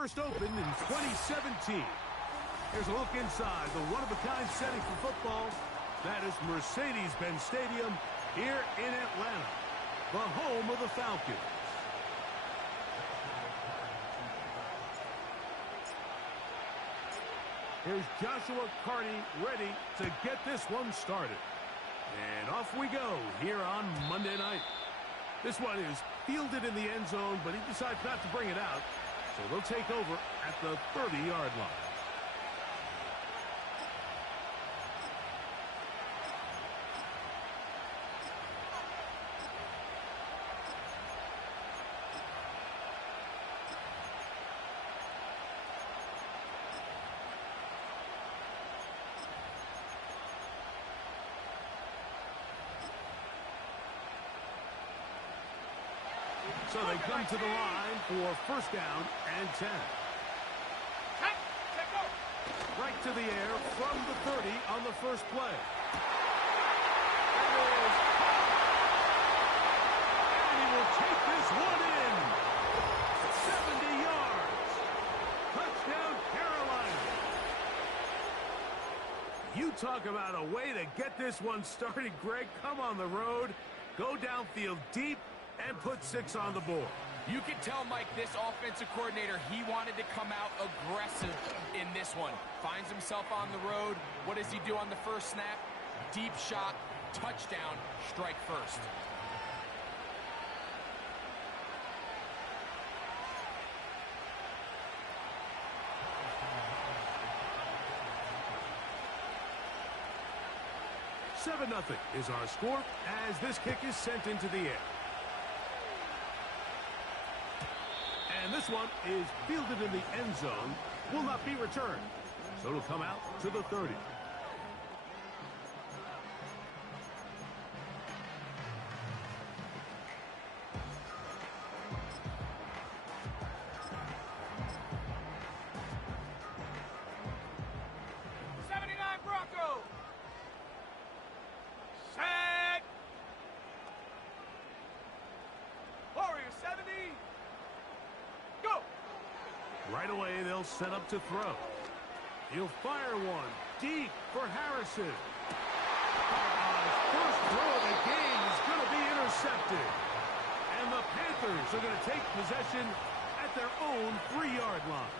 first opened in 2017. Here's a look inside the one-of-a-kind setting for football. That is Mercedes-Benz Stadium here in Atlanta, the home of the Falcons. Here's Joshua Carney ready to get this one started. And off we go here on Monday night. This one is fielded in the end zone, but he decides not to bring it out. So they'll take over at the 30-yard line. So they come to the line for first down and 10. Right to the air from the 30 on the first play. And he will take this one in. 70 yards. Touchdown, Carolina. You talk about a way to get this one started, Greg. Come on the road, go downfield deep, and put 6 on the board. You can tell, Mike, this offensive coordinator, he wanted to come out aggressive in this one. Finds himself on the road. What does he do on the first snap? Deep shot, touchdown, strike first. $7-0 is our score as this kick is sent into the air. And this one is fielded in the end zone, will not be returned. So it'll come out to the 30. Right away, they'll set up to throw. He'll fire one deep for Harrison. His first throw of the game is going to be intercepted. And the Panthers are going to take possession at their own 3-yard line.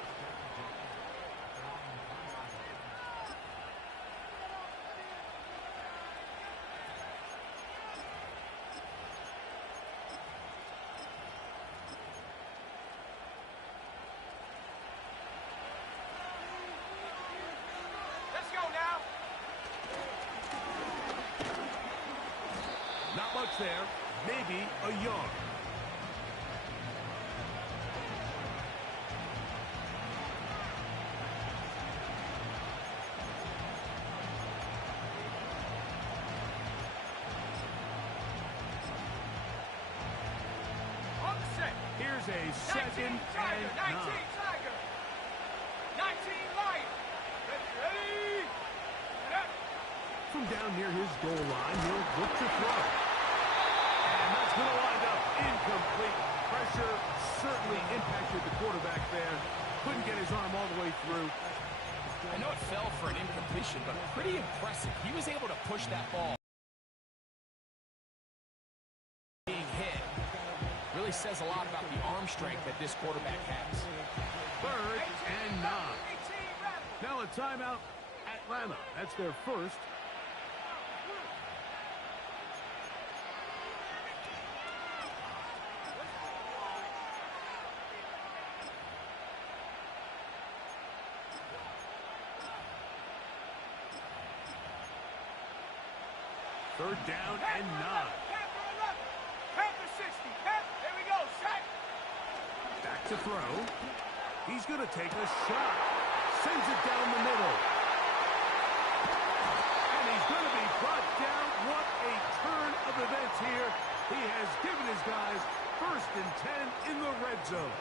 Not much there, maybe a yard. On the set. Here's a second 19, Tiger, and 19, 9. Tiger. 19, Light. Ready. From down near his goal line, he'll look to throw. And that's going to wind up incomplete. Pressure certainly impacted the quarterback there. Couldn't get his arm all the way through. I know it fell for an incompletion, but pretty impressive. He was able to push that ball. Being hit really says a lot about the arm strength that this quarterback has. 3rd and 9. Now a timeout, Atlanta. That's their first. Third down and 9. Panther 60. There we go. Sack. Back to throw. He's going to take a shot. Sends it down the middle. And he's going to be brought down. What a turn of events here. He has given his guys 1st and 10 in the red zone.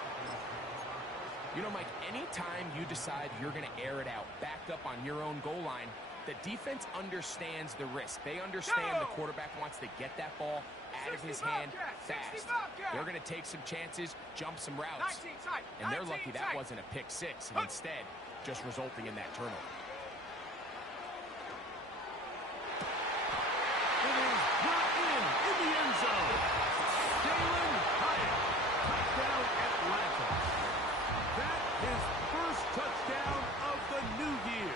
You know, Mike, anytime you decide you're going to air it out, backed up on your own goal line, the defense understands the risk. They understand the quarterback wants to get that ball out of his hand fast. They're going to take some chances, jump some routes. And they're lucky that wasn't a pick six, and instead just resulting in that turnover. It is brought in the end zone. Jalen Hyatt, touchdown Atlanta. That is first touchdown of the new year.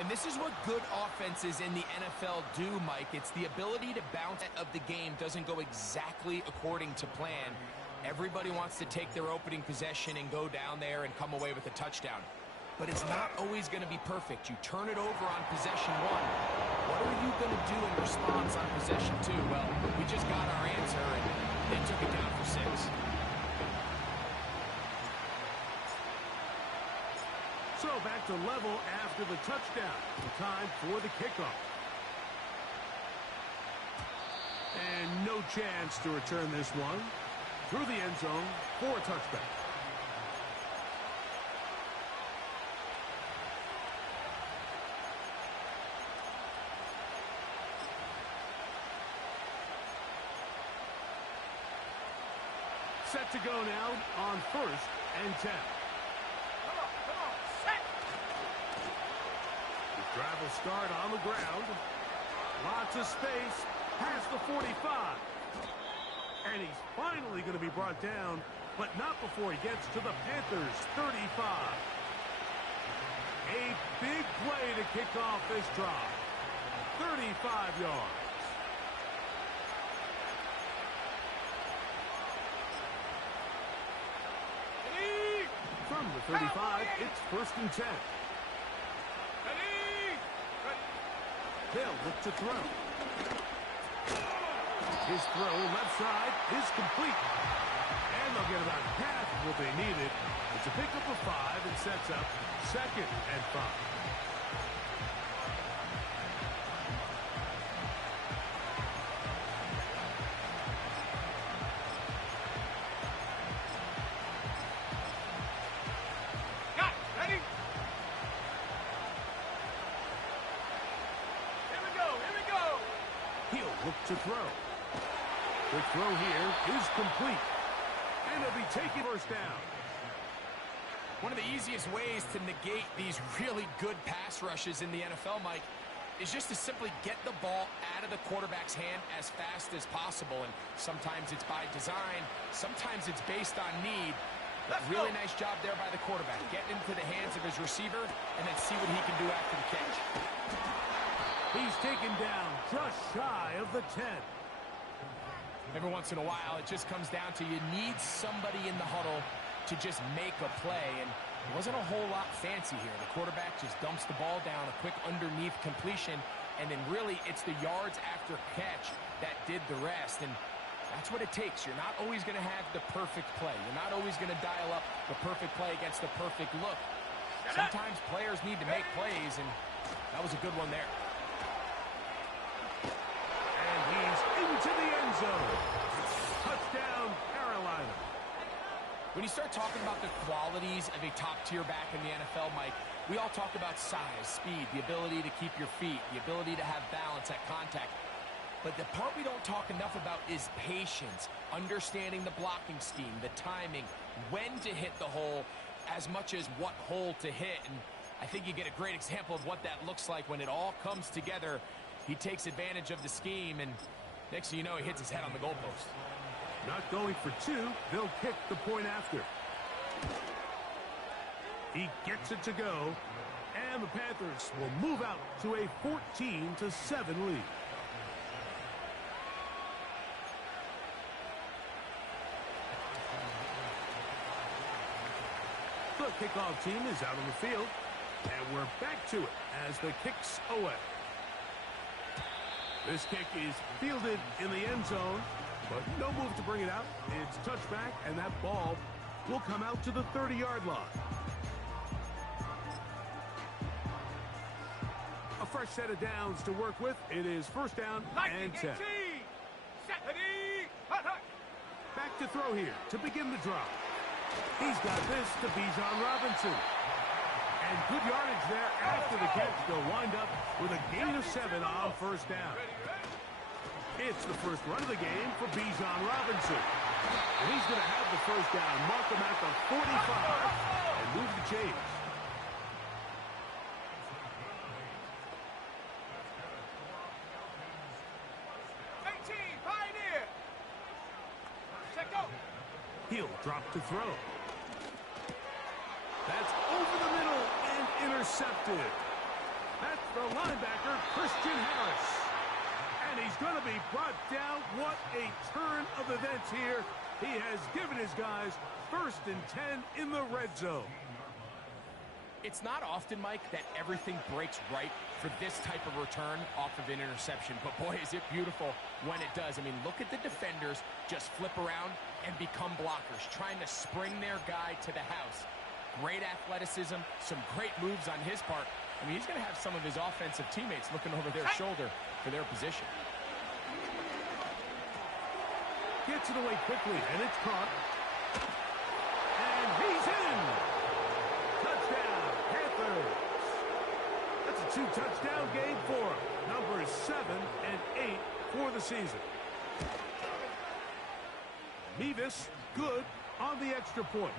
And this is what good offenses in the NFL do, Mike. It's the ability to bounce of the game doesn't go exactly according to plan. Everybody wants to take their opening possession and go down there and come away with a touchdown. But it's not always going to be perfect. You turn it over on possession one. What are you going to do in response on possession two? Well, we just got our answer, and they took it down for 6. So back to level after the touchdown. Time for the kickoff. And no chance to return this one. Through the end zone for a touchback. Set to go now on 1st and 10. Drive will start on the ground. Lots of space past the 45. And he's finally going to be brought down, but not before he gets to the Panthers' 35. A big play to kick off this drive. 35 yards. From the 35, it's 1st and 10. They'll look to throw. His throw left side is complete. And they'll get about half of what they needed. It's a pickup of 5 and sets up 2nd and 5. To throw. The throw here is complete. And he'll be taking first down. One of the easiest ways to negate these really good pass rushes in the NFL, Mike, is just to simply get the ball out of the quarterback's hand as fast as possible. And sometimes it's by design. Sometimes it's based on need. But really nice job there by the quarterback. Get into the hands of his receiver and then see what he can do after the catch. He's taken down just shy of the 10. Every once in a while, it just comes down to you need somebody in the huddle to just make a play. And it wasn't a whole lot fancy here. The quarterback just dumps the ball down, a quick underneath completion, and then really it's the yards after catch that did the rest. And that's what it takes. You're not always going to have the perfect play. You're not always going to dial up the perfect play against the perfect look. Sometimes players need to make plays, and that was a good one there. Into the end zone. Touchdown, Carolina. When you start talking about the qualities of a top-tier back in the NFL, Mike, we all talk about size, speed, the ability to keep your feet, the ability to have balance at contact. But the part we don't talk enough about is patience, understanding the blocking scheme, the timing, when to hit the hole, as much as what hole to hit. And I think you get a great example of what that looks like when it all comes together. He takes advantage of the scheme, and next thing you know, he hits his head on the goalpost. Not going for 2. They'll kick the point after. He gets it to go, and the Panthers will move out to a 14-7 lead. The kickoff team is out on the field, and we're back to it as the kick's away. This kick is fielded in the end zone, but no move to bring it out. It's touchback, and that ball will come out to the 30-yard line. A fresh set of downs to work with. It is 1st down and 10. Back to throw here to begin the drive. He's got this to Bijan Robinson. And good yardage there after the catch. They'll wind up with a gain of 7 on 1st down. It's the first run of the game for Bijan Robinson. And he's going to have the first down, mark him at the 45, and move the chains. He'll drop to throw. That's over the middle and intercepted. That's the linebacker, Christian Harris. And he's going to be brought down. What a turn of events here. He has given his guys 1st and 10 in the red zone. It's not often, Mike, that everything breaks right for this type of return off of an interception. But, boy, is it beautiful when it does. I mean, look at the defenders just flip around and become blockers, trying to spring their guy to the house. Great athleticism, some great moves on his part. I mean, he's going to have some of his offensive teammates looking over their shoulder for their position. Gets it away quickly, and it's caught. And he's in! Touchdown, Panthers! That's a 2-touchdown game for him. Numbers 7 and 8 for the season. Mevis, good on the extra point.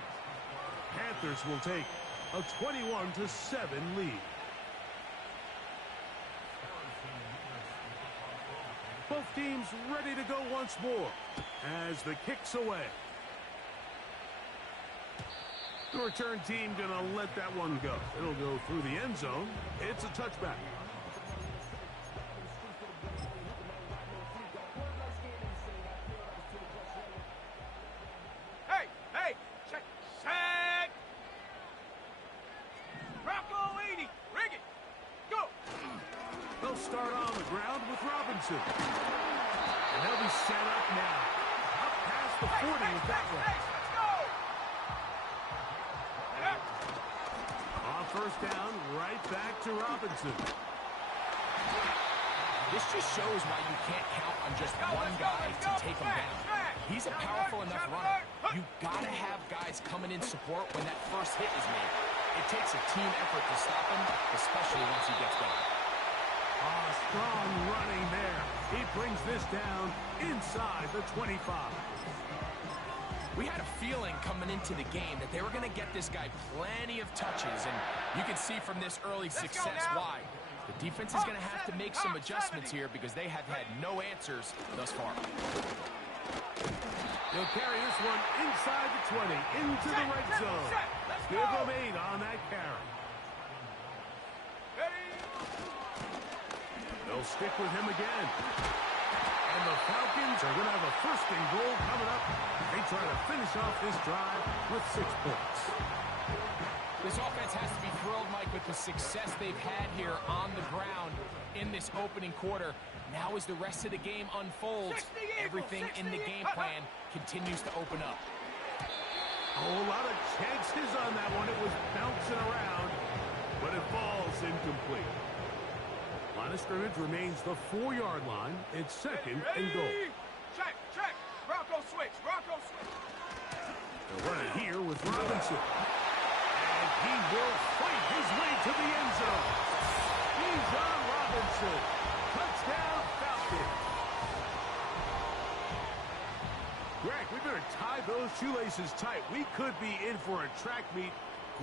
Panthers will take a 21-7 lead. Both teams ready to go once more as the kick's away. The return team gonna let that one go. It'll go through the end zone. It's a touchback. Hey, check. Bronco 80, rig it, go. They'll start on the ground with Robinson. And they'll be set up now. Up past the 40 with that one. Let's go. On first down, right back to Robinson. This just shows why you can't count on just one guy to take him down. He's a powerful enough runner. You gotta have guys coming in support when that first hit is made. It takes a team effort to stop him, especially once he gets going. Strong running there. He brings this down inside the 25. We had a feeling coming into the game that they were going to get this guy plenty of touches, and you can see from this early success why. The defense is going to have to make some adjustments here because they have had no answers thus far. He'll carry this one inside the 20, into the red zone. Give him 8 on that carry. They'll stick with him again. And the Falcons are going to have a 1st and goal coming up. They try to finish off this drive with 6 points. This offense has to be thrilled, Mike, with the success they've had here on the ground in this opening quarter. Now as the rest of the game unfolds, everything in the game plan continues to open up. A lot of chances on that one. It was bouncing around, but it falls incomplete. Line of scrimmage remains the 4-yard line. It's 2nd and goal. Check. Bronco switch. They'll run it here with Robinson. And he will fight his way to the end zone. Bijan Robinson. Touchdown, Falcons. Greg, we better tie those shoelaces tight. We could be in for a track meet.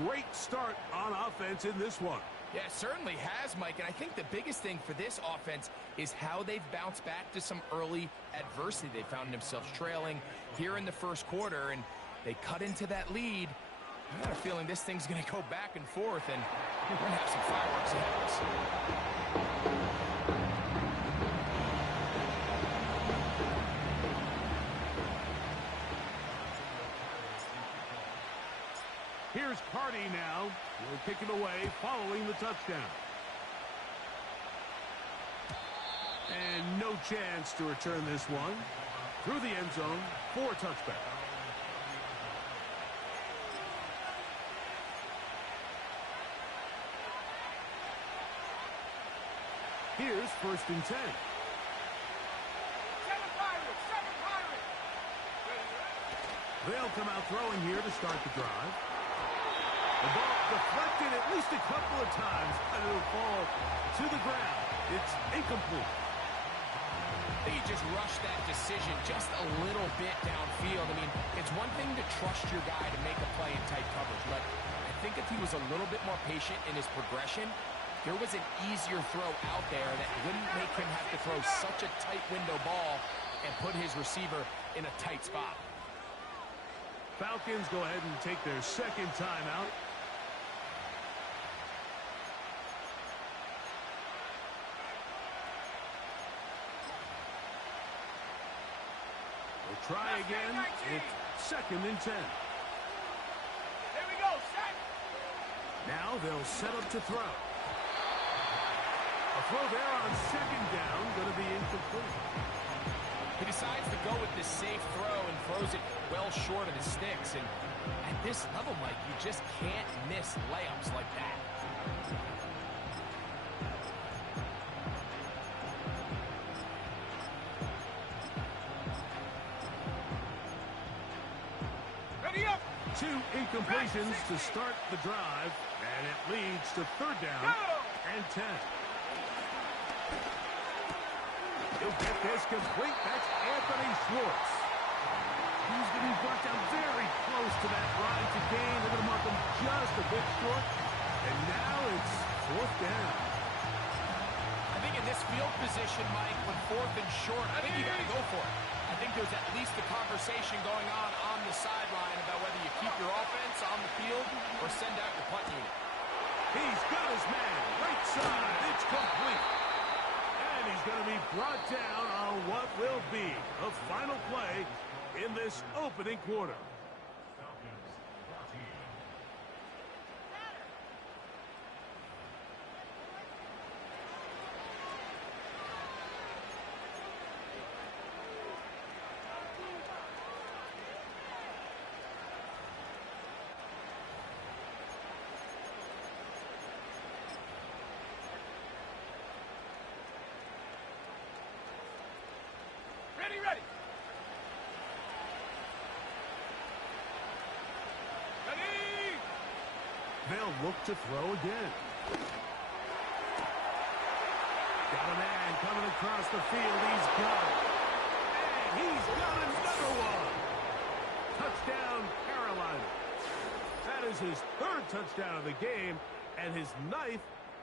Great start on offense in this one. Yeah, it certainly has, Mike, and I think the biggest thing for this offense is how they've bounced back to some early adversity. They found themselves trailing here in the first quarter, and they cut into that lead. I got a feeling this thing's going to go back and forth, and we're going to have some fireworks ahead of us. Here's Cardi now. He'll kick it away following the touchdown. And no chance to return this one. Through the end zone for a touchback. Here's 1st and 10. 7 Pirates. They'll come out throwing here to start the drive. The ball deflected at least a couple of times, and it'll fall to the ground. It's incomplete. I think he just rushed that decision just a little bit downfield. I mean, it's one thing to trust your guy to make a play in tight coverage, but I think if he was a little bit more patient in his progression, there was an easier throw out there that wouldn't make him have to throw such a tight window ball and put his receiver in a tight spot. Falcons go ahead and take their second timeout. We'll try again. It's 2nd and 10. Here we go, set. Now they'll set up to throw. A throw there on 2nd down, going to be incomplete. He decides to go with this safe throw and throws it well short of the sticks. And at this level, Mike, you just can't miss layups like that. Ready up. 2 incompletions to start the drive, and it leads to 3rd down and 10. He'll get this complete. That's Anthony Schwartz. He's going to be brought down very close to that line to gain. They're going to mark him just a bit short. And now it's 4th down. I think in this field position, Mike, when 4th and short, I think you got to go for it. I think there's at least a conversation going on the sideline about whether you keep your offense on the field or send out your punt unit. He's got his man. Right side. It's complete. And he's going to be brought down on what will be a final play in this opening quarter. Ready. They'll look to throw again. Got a man coming across the field. He's got it. And he's got another one. Touchdown, Carolina. That is his 3rd touchdown of the game and his 9th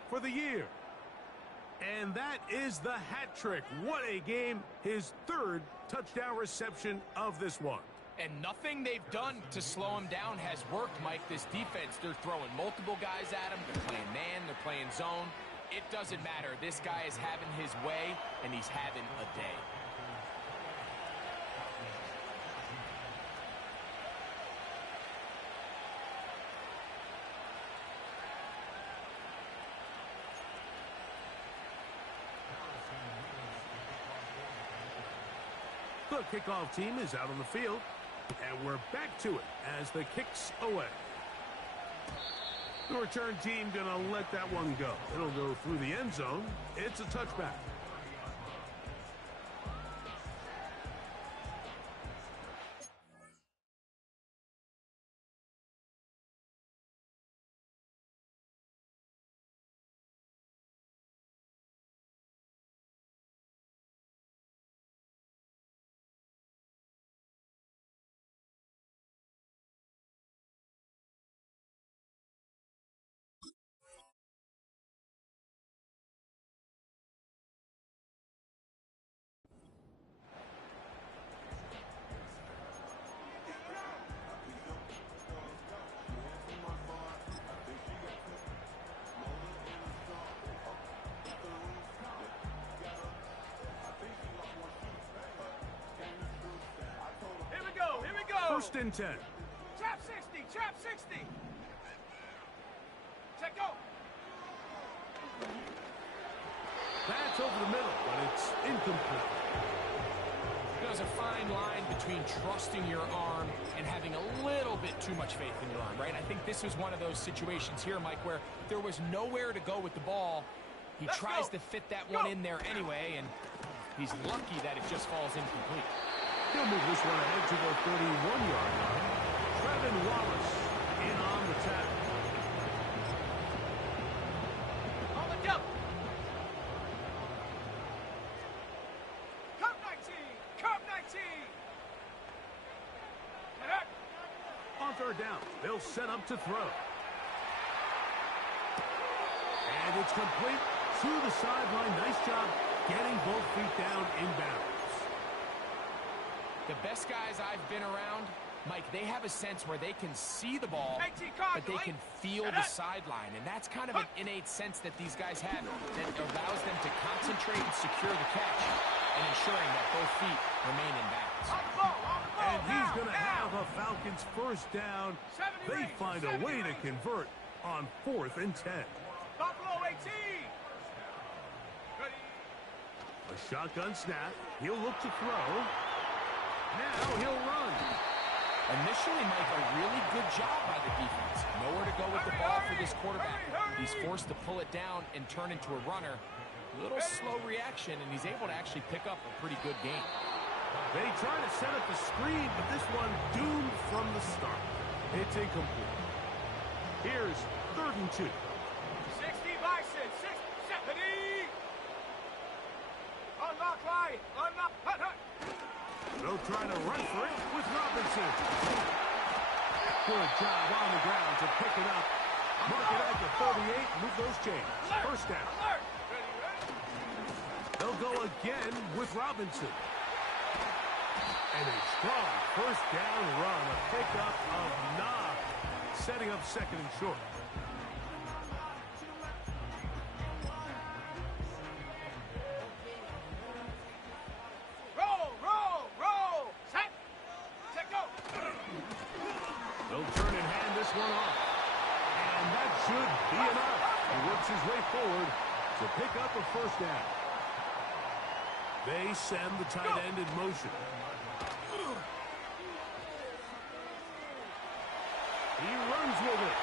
for the year. And that is the hat trick. What a game. His 3rd touchdown reception of this one. And nothing they've done to slow him down has worked, Mike. This defense, they're throwing multiple guys at him. They're playing man, they're playing zone. It doesn't matter. This guy is having his way, and he's having a day. The kickoff team is out on the field, and we're back to it as the kick's away. The return team going to let that one go. It'll go through the end zone. It's a touchback. First and 10. Trap 60, trap 60. Check go. That's over the middle, but it's incomplete. There's a fine line between trusting your arm and having a little bit too much faith in your arm, right? I think this was one of those situations here, Mike, where there was nowhere to go with the ball. He tries to fit that one in there anyway, and he's lucky that it just falls incomplete. He'll move this one ahead to the 31-yard line. Trevin Wallace in on the tackle. On the jump. Come. Browns are down. They'll set up to throw. And it's complete to the sideline. Nice job getting both feet down inbounds. The best guys I've been around, Mike, they have a sense where they can see the ball, but they can feel the sideline. And that's kind of an innate sense that these guys have that allows them to concentrate and secure the catch and ensuring that both feet remain in bounds. And he's going to have a Falcons first down. They find a way to convert on 4th and 10. Buffalo 18. A shotgun snap. He'll look to throw. Now he'll run. Initially, Mike, a really good job by the defense. Nowhere to go with the ball for this quarterback. He's forced to pull it down and turn into a runner. Little slow reaction, and he's able to actually pick up a pretty good game. They try to set up the screen, but this one doomed from the start. It's incomplete. Here's 3rd and 2. 60 Bison, 70. Unlock line, unlock, hut, hut. They'll try to run for it with Robinson. Good job on the ground to pick it up. Mark it at the 38, move those chains. First down. Alert. They'll go again with Robinson. And a strong first down run, a pickup of 9, setting up 2nd and short. Roll. Set, go. They'll turn and hand this one off. And that should be enough. He works his way forward to pick up a first down. They send the tight end in motion. He runs with it.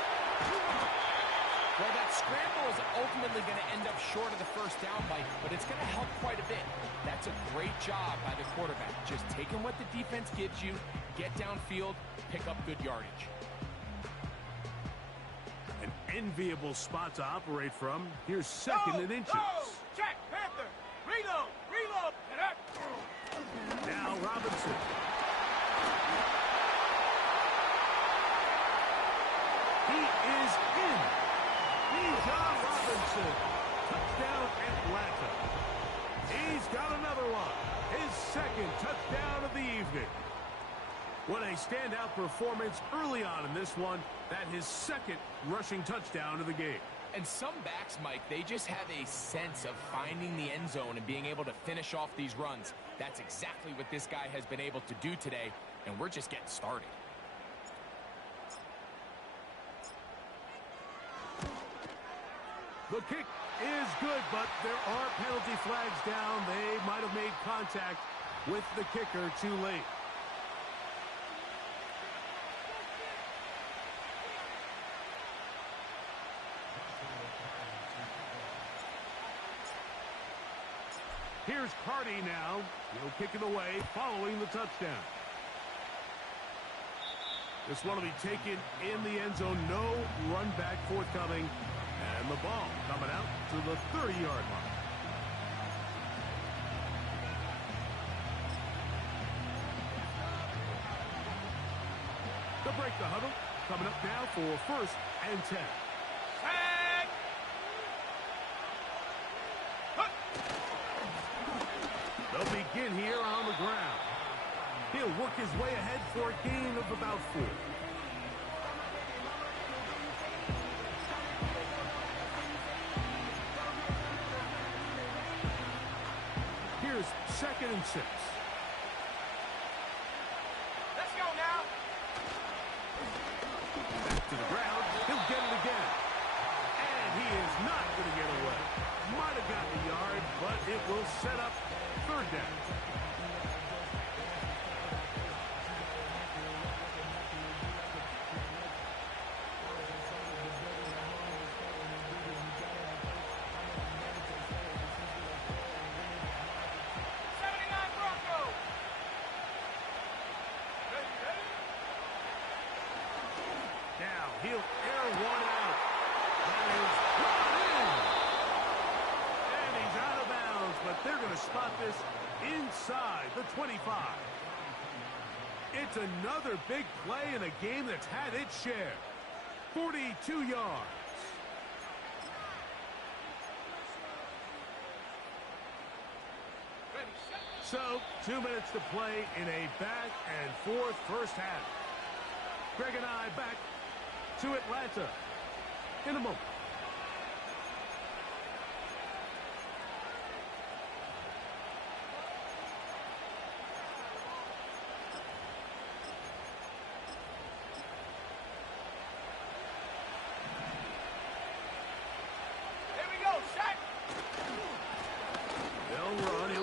Well, that scramble is ultimately going to end up short of the first down, Mike, but it's going to help quite a bit. That's a great job by the quarterback. Just taking what the defense gives you, get downfield, pick up good yardage. An enviable spot to operate from. Here's 2nd and inches. Check, Panther. Reload. Now Robinson. He is in. Bijan Robinson. Touchdown Atlanta. He's got another one. His 2nd touchdown of the evening. What a standout performance early on in this one. That his 2nd rushing touchdown of the game. And some backs, Mike, they just have a sense of finding the end zone and being able to finish off these runs. That's exactly what this guy has been able to do today, and we're just getting started. The kick is good, but there are penalty flags down. They might have made contact with the kicker too late. Here's Carty now. He'll kick it away following the touchdown. This one will be taken in the end zone. No run back forthcoming. And the ball coming out to the 30-yard line. They'll break the huddle. Coming up now for 1st and 10. They'll begin here on the ground. He'll work his way ahead for a gain of about 4. Here's 2nd and 6. Let's go now. Back to the ground. He'll get it again. And he is not going to get away. Might have gotten a yard, but it will set up 3rd down. He'll air one out. That is brought in. And he's out of bounds, but they're going to spot this inside the 25. It's another big play in a game that's had its share. 42 yards. So, 2 minutes to play in a back-and-forth first half. Greg and I back to Atlanta in a moment.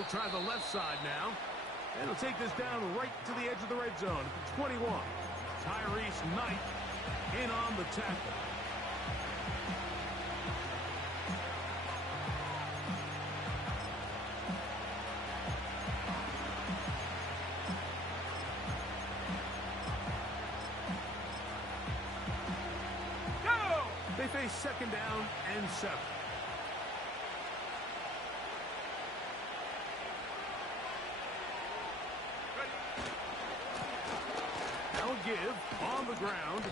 Try the left side now. And he'll take this down right to the edge of the red zone at the 21. Tyrese Knight in on the tackle. Go! They face second down and 7. Give on the ground.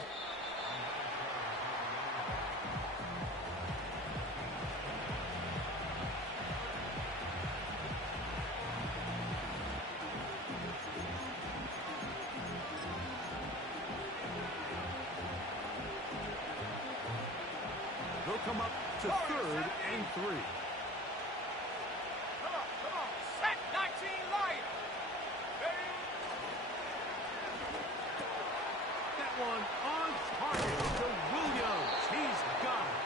They'll come up to 3rd and 3. Come on. Set 19 Lions. One on target to Williams. He's got it.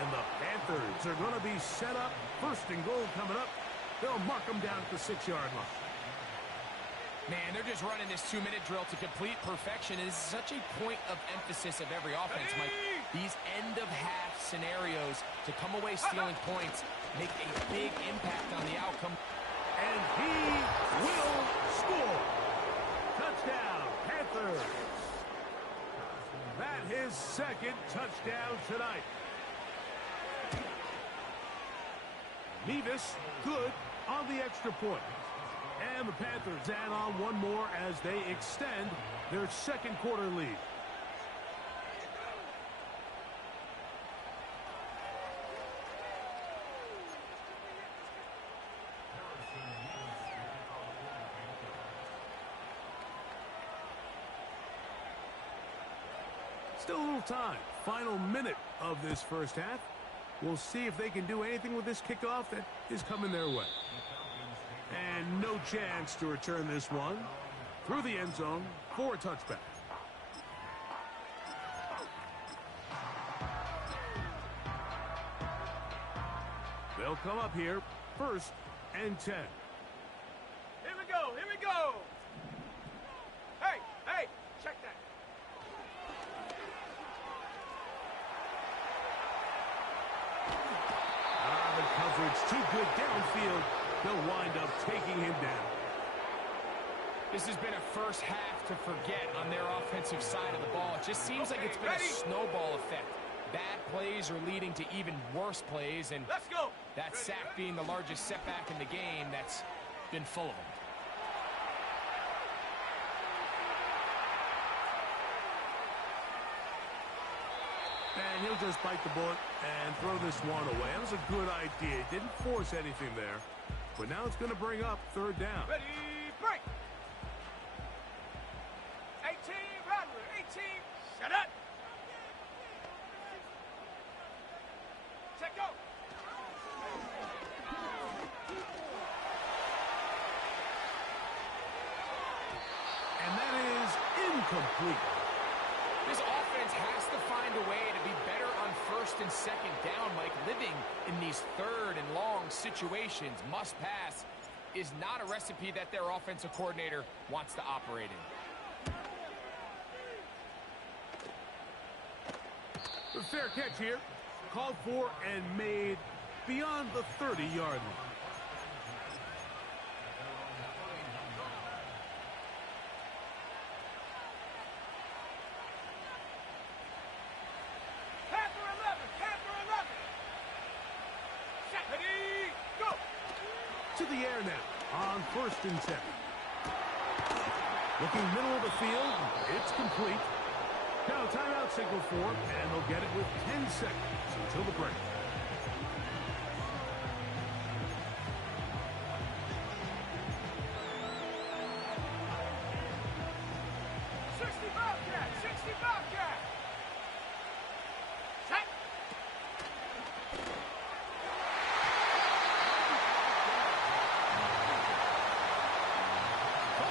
And the Panthers are going to be set up. 1st and goal coming up. They'll mark them down at the 6-yard line. Man, they're just running this 2-minute drill to complete perfection. It is such a point of emphasis of every offense, Mike. These end-of-half scenarios to come away stealing points make a big impact on the outcome. And he will score. Touchdown, Panthers. That his 2nd touchdown tonight. Nevis good on the extra point. And the Panthers add on one more as they extend their 2nd quarter lead. Still a little time. Final minute of this first half. We'll see if they can do anything with this kickoff that is coming their way. And no chance to return this one through the end zone for a touchback. They'll come up here 1st and 10. Here we go. Hey, check that. The coverage too good downfield. They'll wind up taking him down. This has been a first half to forget on their offensive side of the ball. It just seems like it's been a snowball effect. Bad plays are leading to even worse plays, and let's go. That sack being the largest setback in the game that's been full of them. And he'll just bite the bullet and throw this one away. That was a good idea. Didn't force anything there. But now it's going to bring up 3rd down. Ready, break. 18, Radler. 18. Shut up. Check go. And that is incomplete. This offense has to find a way to be better on 1st and 2nd down, Mike. Living in these 3rd and long situations, must pass, is not a recipe that their offensive coordinator wants to operate in. The fair catch here, called for and made beyond the 30-yard line. To the air now on 1st and 10. Looking middle of the field. It's complete. Now timeout signal for him, and they'll get it with 10 seconds until the break.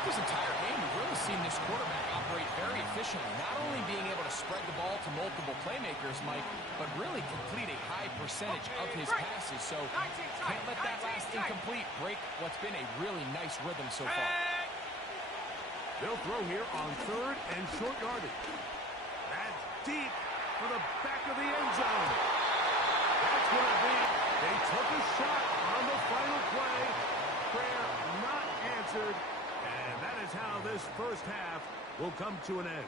This entire game, we've really seen this quarterback operate very efficiently, not only being able to spread the ball to multiple playmakers, Mike, but really complete a high percentage of his passes. So can't let that last incomplete break what's been a really nice rhythm so far. They'll throw here on third and short yardage. That's deep for the back of the end zone. That's what it be. They took a shot on the final play. Prayer not answered. And that is how this first half will come to an end.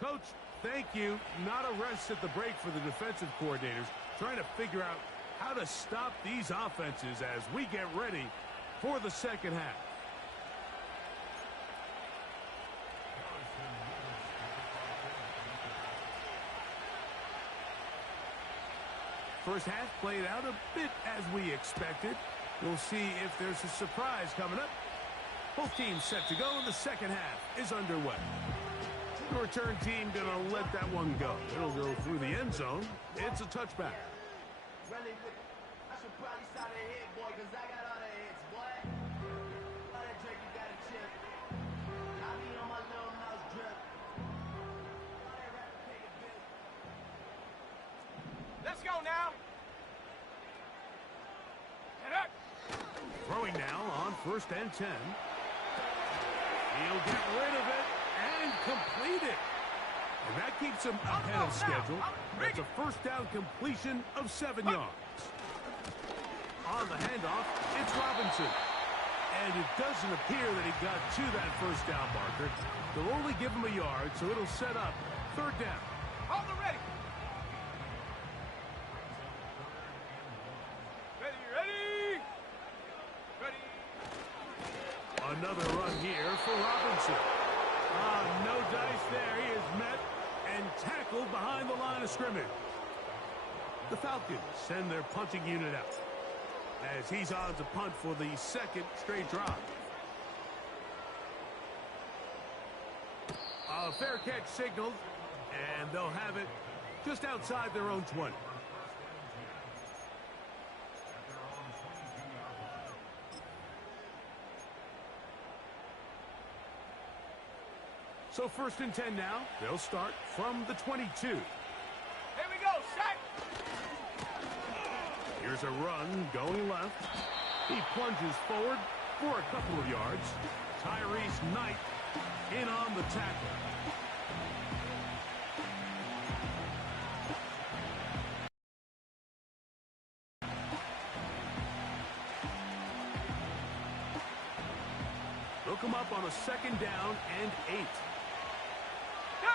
Coach, thank you. Not a rest at the break for the defensive coordinators, trying to figure out how to stop these offenses as we get ready for the second half. First half played out a bit as we expected. We'll see if there's a surprise coming up. Both teams set to go, and the second half is underway. The return team going to let that one go. It'll go through the end zone. It's a touchback. I should probably start a hit, boy, because I got all the hits, boy. All that drink, you got a chip. I be on my little mouse drip. All that rap, pay the bill. Let's go now. Get up. Throwing now on first and 10. He'll get rid of it and complete it. And that keeps him ahead of schedule. That's a first down completion of 7 yards. On the handoff, it's Robinson. And it doesn't appear that he got to that first down marker. They'll only give him a yard, so it'll set up third down. Hold it ready. Ready. Ready. Another run here for Robinson. No dice there. He is met and tackled behind the line of scrimmage. The Falcons send their punting unit out as he's on to punt for the second straight drive. A fair catch signaled, and they'll have it just outside their own 20. So first and 10 now. They'll start from the 22. Here we go, set. Here's a run going left. He plunges forward for a couple of yards. Tyrese Knight in on the tackle. They'll come up on a second down and 8. Go.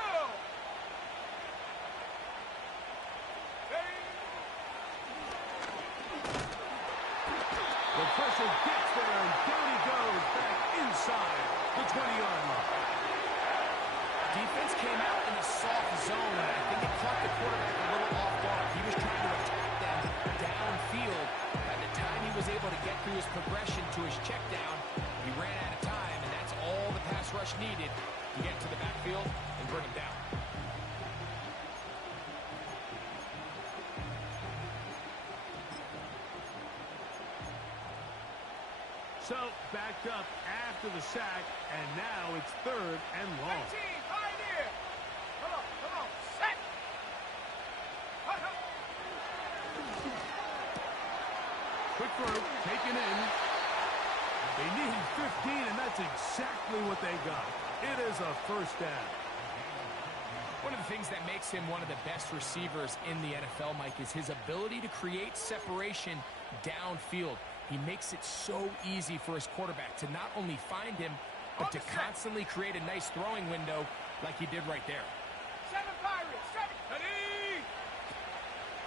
The pressure gets there, and down he goes back inside the 20-yard line. Defense came out in a soft zone, and I think it caught the quarterback a little off guard. He was trying to attack them downfield. By the time he was able to get through his progression to his check down, he ran out of time, and that's all the pass rush needed to get to the backfield and bring him down. So backed up after the sack, and now it's third and long. 19, Pioneer. Come on, set. Quick throw, taken in. They needed 15, and that's exactly what they got. It is a first down. One of the things that makes him one of the best receivers in the NFL, Mike, is his ability to create separation downfield. He makes it so easy for his quarterback to not only find him, but to constantly create a nice throwing window like he did right there. 7 Pirates, 7. Ready?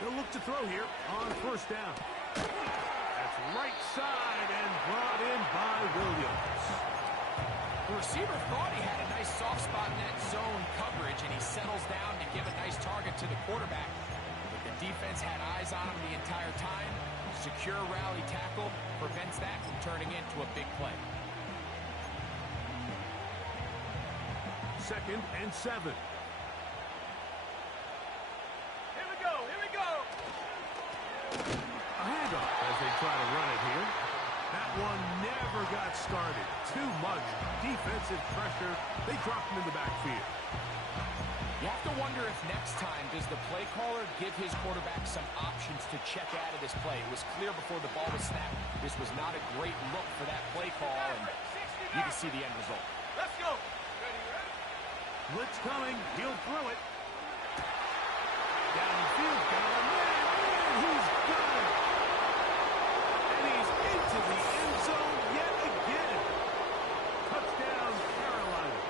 They'll look to throw here on first down. That's right side and brought in by Williams. The receiver thought he had a nice soft spot in that zone coverage, and he settles down to give a nice target to the quarterback. But the defense had eyes on him the entire time. Secure rally tackle prevents that from turning into a big play. 2nd and 7. Here we go, here we go. A handoff as they try to run it here. That one never got started. Too much defensive pressure. They dropped him in the backfield. You have to wonder if next time does the play caller give his quarterback some options to check out of this play. It was clear before the ball was snapped. This was not a great look for that play call, and you can see the end result. Let's go. Ready, ready? Blitz coming. He'll throw it. Downfield. Got a man. He's got it. And he's into the end zone yet again. Touchdown, Carolina.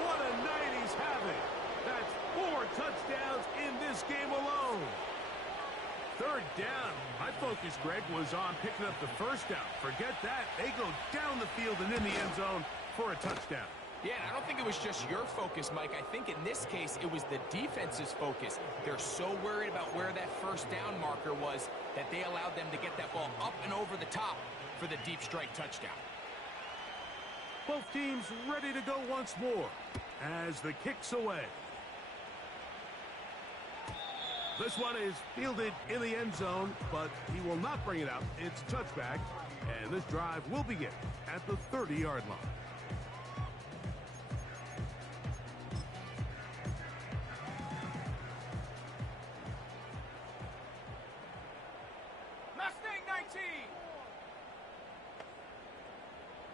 What a night he's having. That's 4 touchdowns in this game alone. 3rd down. My focus, Greg, was on picking up the first down. Forget that. They go down the field and in the end zone for a touchdown. Yeah, and I don't think it was just your focus, Mike. I think in this case, it was the defense's focus. They're so worried about where that first down marker was that they allowed them to get that ball up and over the top for the deep strike touchdown. Both teams ready to go once more as the kick's away. This one is fielded in the end zone, but he will not bring it out. It's a touchback, and this drive will begin at the 30-yard line. Mustang 19.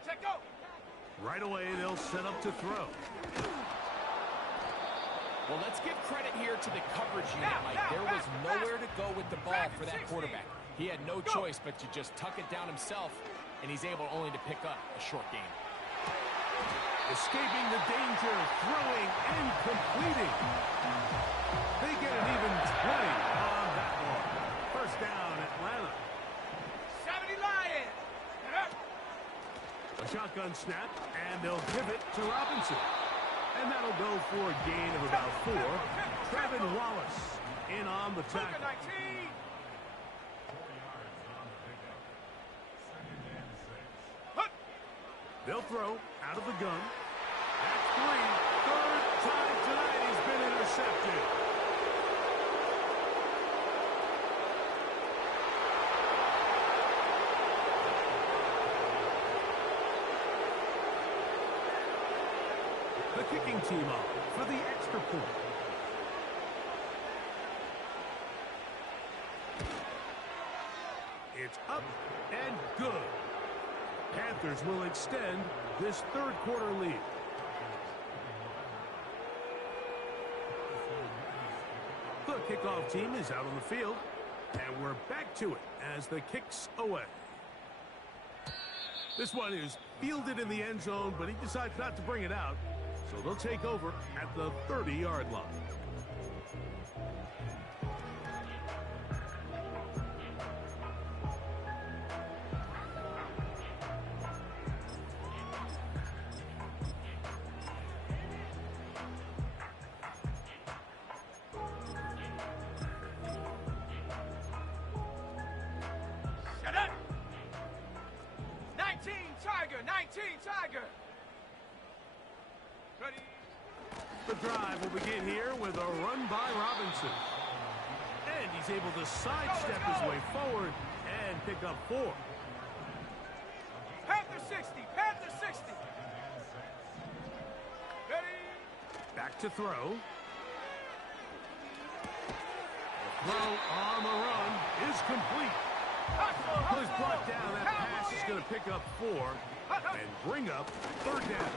Check go. Right away, they'll set up to throw. Well, let's give credit here to the coverage unit, Mike. There was nowhere to go with the ball for that quarterback. He had no choice but to just tuck it down himself, and he's able only to pick up a short gain. Escaping the danger, throwing and completing. They get an even 20 on that one. First down, Atlanta. 70 Lions. A shotgun snap, and they'll give it to Robinson. And that'll go for a gain of about 4. Trevin Wallace in on the tackle. 19. They'll throw out of the gun. That's 3. 3rd time tonight he's been intercepted. The kicking team up for the extra point. It's up and good. Panthers will extend this 3rd quarter lead. The kickoff team is out on the field, and we're back to it as the kick's away. This one is fielded in the end zone, but he decides not to bring it out. So they'll take over at the 30-yard line. Shut up. 19 Tiger, 19 Tiger. Ready. The drive will begin here with a run by Robinson. And he's able to sidestep his way forward and pick up 4. Panther 60, Panther 60. Ready. Back to throw. The throw on the run is complete. Hustle, He's brought down. That pass is going to pick up 4 and bring up 3rd down.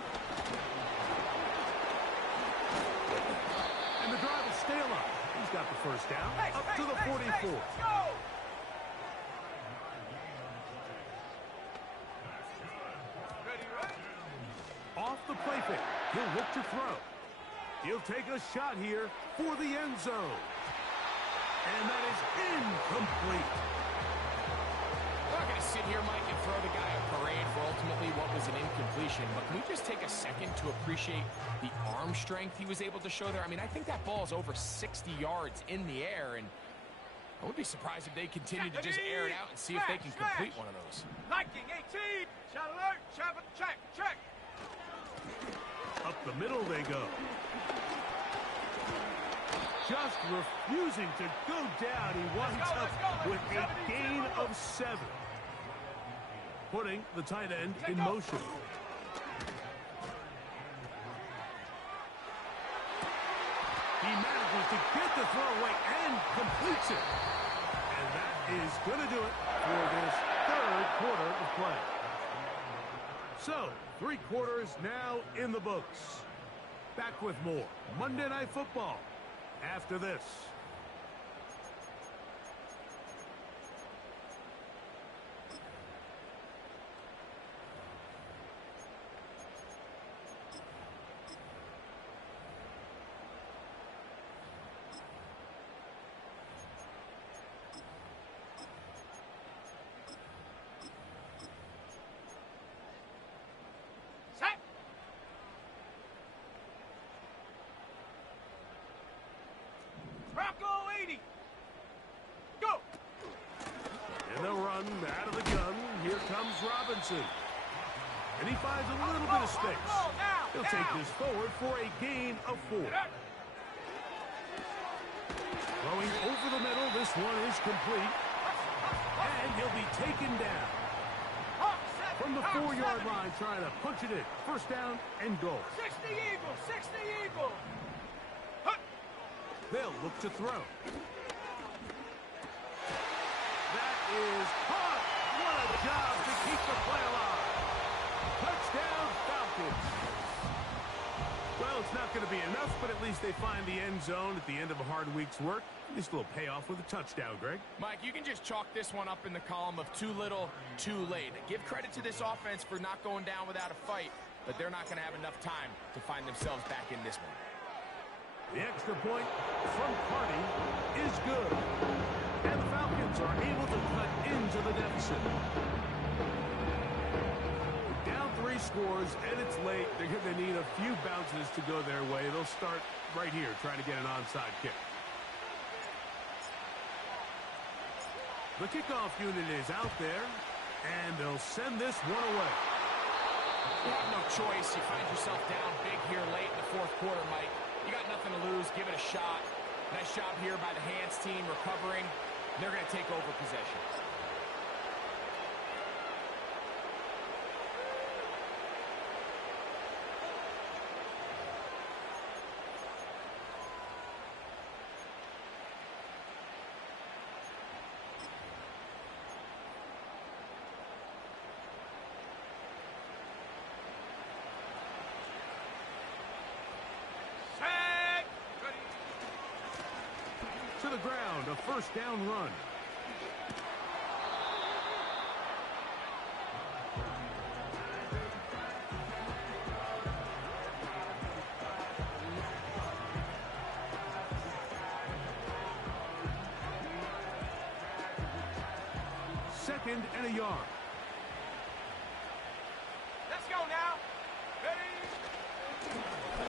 And the drive will stay alive. He's got the first down up to the 44. Let's go. Ready, ready. to throw. He'll take a shot here for the end zone. And that is incomplete. We're not going to sit here, Mike, and throw the guy a parade for ultimately what was an incompletion, but can we just take a second to appreciate the arm strength he was able to show there? I mean, I think that ball is over 60 yards in the air, and I would be surprised if they continue to just air it out and see if they can complete one of those. Liking 18. Shot alert. Check. Up the middle they go. Just refusing to go down. He winds up with a gain of 7. Putting the tight end in motion. He manages to get the throw away and completes it. And that is going to do it for this third quarter of play. So, 3 quarters now in the books. Back with more Monday Night Football after this. Set. Bronco 80. Go. And they'll run out of the gun. Here comes Robinson. And he finds a little bit of space. He'll take this forward for a gain of 4. Throwing over the middle. This one is complete. And he'll be taken down. From the 4-yard line, trying to punch it in. First down and goal. 60 Eagle. 60 Eagle. They'll look to throw. That is caught. What a job to keep the play alive. Touchdown, Falcons. Well, it's not going to be enough, but at least they find the end zone at the end of a hard week's work. At least a little payoff with a touchdown, Greg. Mike, you can just chalk this one up in the column of too little, too late. Give credit to this offense for not going down without a fight, but they're not going to have enough time to find themselves back in this one. The extra point from Carney is good. And the Falcons are able to cut into the deficit. Down 3 scores, and it's late. They're going to need a few bounces to go their way. They'll start right here, trying to get an onside kick. The kickoff unit is out there, and they'll send this one away. You have no choice. You find yourself down big here late in the 4th quarter, Mike. You got nothing to lose. Give it a shot. Nice job here by the hands team recovering. They're going to take over possession. To the ground, a first down run. Second and a yard. Let's go now.